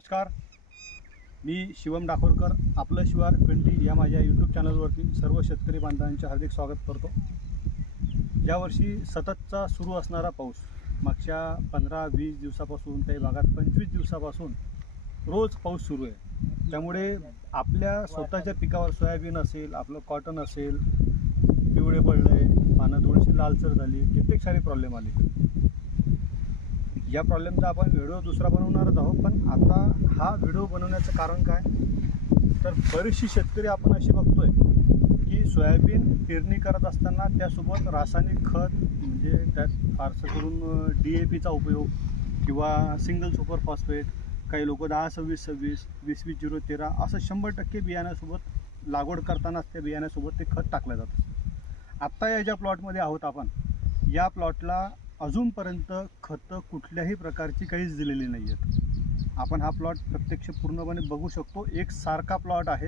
नमस्कार. मी शिवम डाकोरकर आपलं शिवार ट्वेंटी या माझ्या यूट्यूब चॅनलवरती सर्व शेतकरी बांधवांचे हार्दिक स्वागत करतो. यावर्षी सततचा सुरू असणारा पाऊस मागच्या पंधरा वीस दिवसापासून काही भागात पंचवीस दिवसापासून रोज पाऊस सुरू आहे. त्यामुळे आपल्या स्वतःच्या पिकावर सोयाबीन असेल आपलं कॉटन असेल पिवळे पडलं आहे पानं थोडीशी लालसर झाली कित्येक सारे प्रॉब्लेम आले. या प्रॉब्लेमचा आपण व्हिडिओ दुसरा बनवणारच आहोत. पण आता हा व्हिडिओ बनवण्याचं कारण काय? तर बरीचशी शेतकरी आपण अशी बघतोय की सोयाबीन पेरणी करत असताना त्यासोबत रासायनिक खत म्हणजे त्यात फारसं करून डी ए पीचा उपयोग किंवा सिंगल सुपर फॉस्फेट काही लोक दहा सव्वीस सव्वीस वीस वीस झिरो तेरा असं शंभर टक्के बियाण्यासोबत लागवड करतानाच त्या बियाण्यासोबत ते खत टाकलं जातं. आत्ता या ज्या प्लॉटमध्ये आहोत आपण या प्लॉटला अजूनपर्यंत खतं कुठल्याही प्रकारची काहीच दिलेली नाही आहेत आपण हा प्लॉट प्रत्यक्ष पूर्णपणे बघू शकतो. एक सारखा प्लॉट आहे.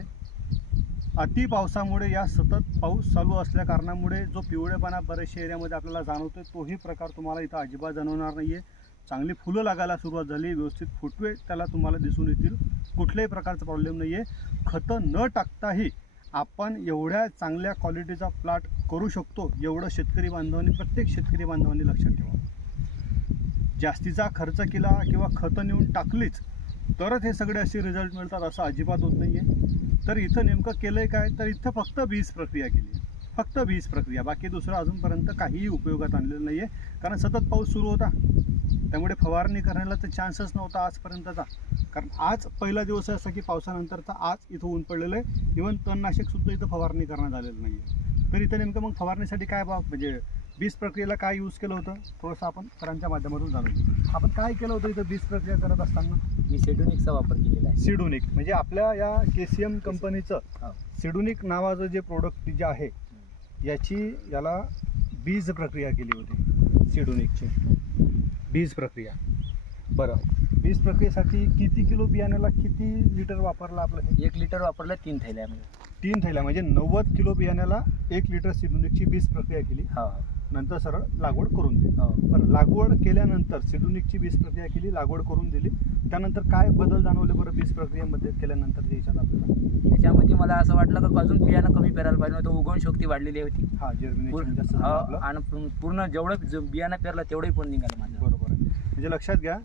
अति पावसामुळे या सतत पाऊस चालू असल्या कारणामुळे जो पिवळेपणा बऱ्याचशा एरियामध्ये आपल्याला जाणवतोय तोही प्रकार तुम्हाला इथं अजिबात जाणवणार नाही आहे चांगली फुलं लागायला सुरुवात झाली व्यवस्थित फुटवे त्याला तुम्हाला दिसून येतील. कुठल्याही प्रकारचा प्रॉब्लेम नाही आहे खतं न टाकताही आपण एवढ्या चांगल्या क्वालिटीचा प्लॉट करू शकतो एवढं शेतकरी बांधवांनी प्रत्येक शेतकरी बांधवांनी लक्षात ठेवावं. जास्तीचा खर्च केला किंवा खतं नेऊन टाकलीच तरच हे सगळे असे रिझल्ट मिळतात असं अजिबात होत नाही आहे तर इथं नेमकं केलं आहे काय? तर इथं फक्त बीज प्रक्रिया केली आहे. फक्त बीज प्रक्रिया. बाकी दुसरं अजूनपर्यंत काहीही उपयोगात आणलेलं नाही आहे कारण सतत पाऊस सुरू होता. त्यामुळे फवारणी करण्याला तर चान्सच नव्हता आजपर्यंतचा. कारण आज पहिला दिवस असा की पावसानंतरचा आज इथं ऊन पडलेलं आहे. इवन तणनाशकसुद्धा इथं फवारणी करण्यात आलेलं नाही आहे तर इथं नेमकं मग फवारणीसाठी काय बा म्हणजे बीज प्रक्रियेला काय यूज केलं होतं? थोडंसं आपण सरांच्या माध्यमातून जाणून. आपण काय केलं होतं इथं बीज प्रक्रिया करत असताना? मी सेडोनिक्सचा वापर केलेला आहे. सिडोनिक म्हणजे आपल्या या के सी एम कंपनीचं. सिडोनिक नावाचं जे प्रोडक्ट जे आहे याची याला बीज प्रक्रिया केली होती सिडोनिकची बीज प्रक्रिया. बरं. बीज प्रक्रियेसाठी किती किलो बियाण्याला किती लिटर वापरलं आपलं हे? एक लिटर वापरलं तीन थैल्यामध्ये तीन थैल्या म्हणजे नव्वद किलो बियाण्याला एक लिटर सिडोनिकची बीज प्रक्रिया केली. हो. नंतर सरळ लागवड करून दिली. हो. बरं लागवड केल्यानंतर सिडोनिकची बीज प्रक्रिया केली लागवड करून दिली. त्यानंतर काय बदल जाणवले बरं बीज प्रक्रियेमध्ये केल्यानंतर याच्यात आपल्याला? याच्यामध्ये मला असं वाटलं की अजून बियाणं कमी पेरायला पाहिजे होतं उगवण शक्ती वाढलेली होती. हा जर्मिनेशन पूर्ण जास्त झालं हो, आपलं. आणि पूर्ण- जेवढं ज- बियाणं पेरलं तेवढंही पण निघालं माझं म्हणजे लक्षात घ्या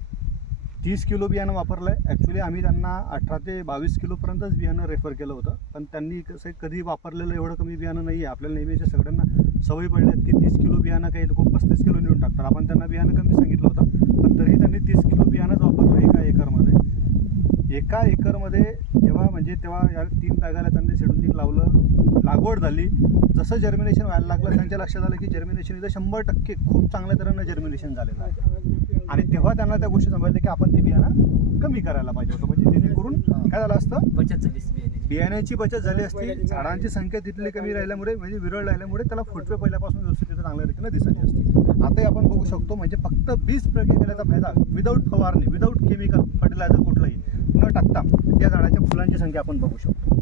तीस किलो बियाणं वापरलं आहे ॲक्च्युली आम्ही त्यांना अठरा ते बावीस किलोपर्यंतच बियाणं रेफर केलं होतं. पण त्यांनी कसं आहे, कधी वापरलेलं एवढं कमी बियाणं नाही आहे आपल्याला नेहमीच्या सगळ्यांना सवयी पडल्यात की तीस किलो बियाणं काही लोक पस्तीस किलो नेऊन टाकतात. आपण त्यांना बियाणं कमी सांगितलं होतं. पण तरीही त्यांनी तीस किलो बियाणंच वापरलं एका एकरमध्ये. एका एकरमध्ये जेव्हा म्हणजे तेव्हा या तीन बॅगाला त्यांनी शेड्यूलिंग लावलं लागवड झाली. जसं जर्मिनेशन व्हायला लागलं त्यांच्या लक्षात आलं की जर्मिनेशन इथं शंभर टक्के खूप चांगल्या तऱ्हेनं जर्मिनेशन झालेलं आहे. आणि तेव्हा त्यांना त्या गोष्टी समजल्या की आपण ते बियाणं कमी करायला पाहिजे होतं. म्हणजे जेणेकरून काय झालं असतं? बचत झाली बियाण्याची. बियाण्याची बचत झाली असती. झाडांची संख्या तिथली कमी राहिल्यामुळे म्हणजे विरळ राहिल्यामुळे त्याला फुटवे पहिल्यापासून व्यवस्थित तिथं चांगल्या रीतीनं दिसली असते. आताही आपण बघू शकतो म्हणजे फक्त बीज प्रक्रिया केल्याचा फायदा विदाऊट फवारणी विदाऊट केमिकल फर्टिलायझर कुठलंही न टाकता या झाडाच्या फुलांची संख्या आपण बघू शकतो.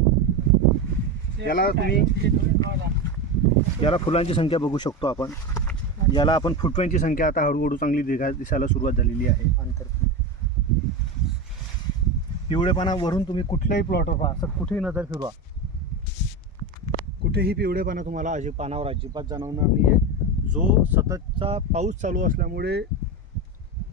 याला तुम्ही याला फुलांची संख्या बघू शकतो आपण. याला आपण फुटव्यांची संख्या आता हळूहळू चांगली दिगा दिसायला सुरुवात झालेली आहे. अंतर पिवळेपणावरून तुम्ही कुठल्याही प्लॉटवर पहा असं कुठेही नजर फिरवा. कुठेही पिवळेपणा तुम्हाला अजि पानावर अजिबात जाणवणार नाही आहे जो सततचा पाऊस चालू असल्यामुळे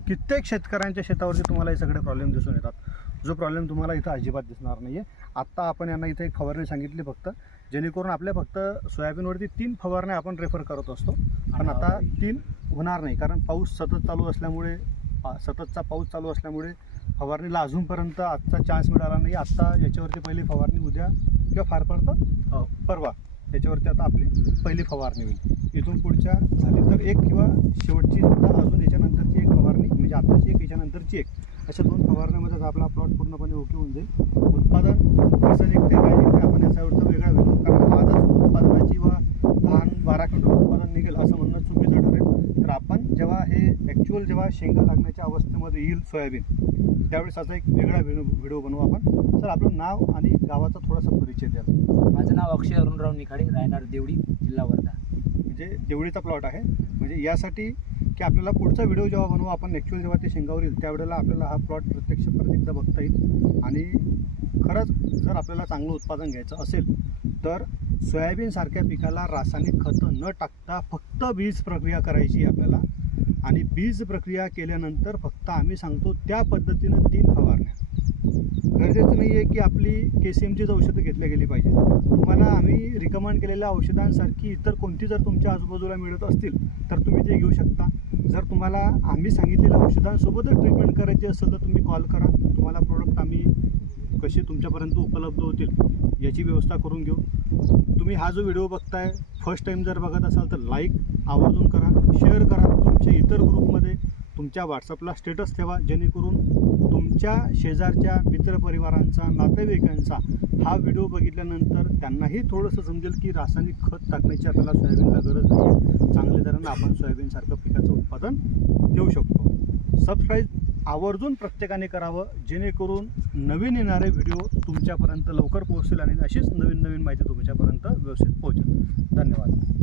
कित्येक शेतकऱ्यांच्या शेतावरती तुम्हाला हे सगळे प्रॉब्लेम दिसून येतात. जो प्रॉब्लेम तुम्हाला इथं अजिबात दिसणार नाही आहे आत्ता आपण यांना इथे एक फवारणी सांगितली फक्त जेणेकरून आपल्या फक्त सोयाबीनवरती तीन फवारण्या आपण रेफर करत असतो. पण आता तीन होणार नाही कारण पाऊस सतत चालू असल्यामुळे पा- सततचा पाऊस चालू असल्यामुळे फवारणीला अजूनपर्यंत आजचा चान्स मिळाला नाही. आत्ता याच्यावरती पहिली फवारणी उद्या किंवा फार फार तर हो. परवा. याच्यावरती आता आपली पहिली फवारणी होईल. इथून पुढच्या झाली तर एक किंवा शेवटची सुद्धा अजून याच्यानंतरची एक फवारणी म्हणजे आत्ताची एक याच्यानंतरची एक अशा दोन फवारण्यामध्येच आपला प्लॉट पूर्णपणे ओके होऊन जाईल. उत्पादन कसं निघते काय निघते आपण याच्यावरचा वेगळा विनोद कारण आजच उत्पादनाची वा धान बारा क्विंटल उत्पादन निघेल असं म्हणणं चुकीचं जेव्हा हे ॲक्च्युअल जेव्हा शेंगा लागण्याच्या अवस्थेमध्ये येईल सोयाबीन त्यावेळेस असा एक वेगळा व्हिडिओ व्हिडिओ बनवू आपण. सर आपलं नाव आणि गावाचा थोडासा परिचय द्याल. माझं नाव अक्षय अरुणराव निखाडे राहणार देवडी जिल्हा वर्धा. म्हणजे देवळीचा प्लॉट आहे. म्हणजे यासाठी की आपल्याला पुढचा व्हिडिओ जेव्हा बनवू आपण ॲक्च्युअल जेव्हा ते शेंगावर येईल त्यावेळेला आपल्याला हा प्लॉट प्रत्यक्ष परत एकदा बघता येईल. आणि खरंच जर आपल्याला चांगलं उत्पादन घ्यायचं असेल तर सोयाबीनसारख्या पिकाला रासायनिक खतं न टाकता फक्त बीज प्रक्रिया करायची आपल्याला बीज प्रक्रिया केल्यानंतर फक्त आम्ही सांगतो त्या पद्धतीनं तीन फवारण्या. गरजेचं नाही आहे की आपली के सी एमचीच औषधं घेतल्या गेली पाहिजे तुम्हाला आम्ही रिकमेंड केलेल्या औषधांसारखी इतर कोणती जर तुमच्या आजूबाजूला मिळत असतील तर तुम्ही ते घेऊ शकता. जर तुम्हाला आम्ही सांगितलेल्या औषधांसोबतच ट्रीटमेंट करायची असेल तर तुम्ही कॉल करा. तुम्हाला प्रोडक्ट आम्ही कसे तुमच्यापर्यंत उपलब्ध होतील याची व्यवस्था करून घेऊ. तुम्ही हा जो व्हिडिओ बघताय फर्स्ट टाईम जर बघत असाल तर लाईक आवर्जून करा. शेअर करा तुमच्या इतर ग्रुपमध्ये. तुमच्या व्हॉट्सअपला स्टेटस ठेवा जेणेकरून तुमच्या शेजारच्या मित्रपरिवारांचा नातेवाईकांचा हा व्हिडिओ बघितल्यानंतर त्यांनाही थोडंसं समजेल की रासायनिक खत टाकण्याची आपल्याला सोयाबीनला गरज नाही चांगल्या दराने आपण सोयाबीनसारखं पिकाचं उत्पादन घेऊ शकतो. सबस्क्राईब आवर्जून प्रत्येकाने करावं जेणेकरून नवीन येणारे व्हिडिओ तुमच्यापर्यंत लवकर पोहोचतील आणि अशीच नवीन नवीन माहिती तुमच्यापर्यंत व्यवस्थित पोहोचेल. धन्यवाद.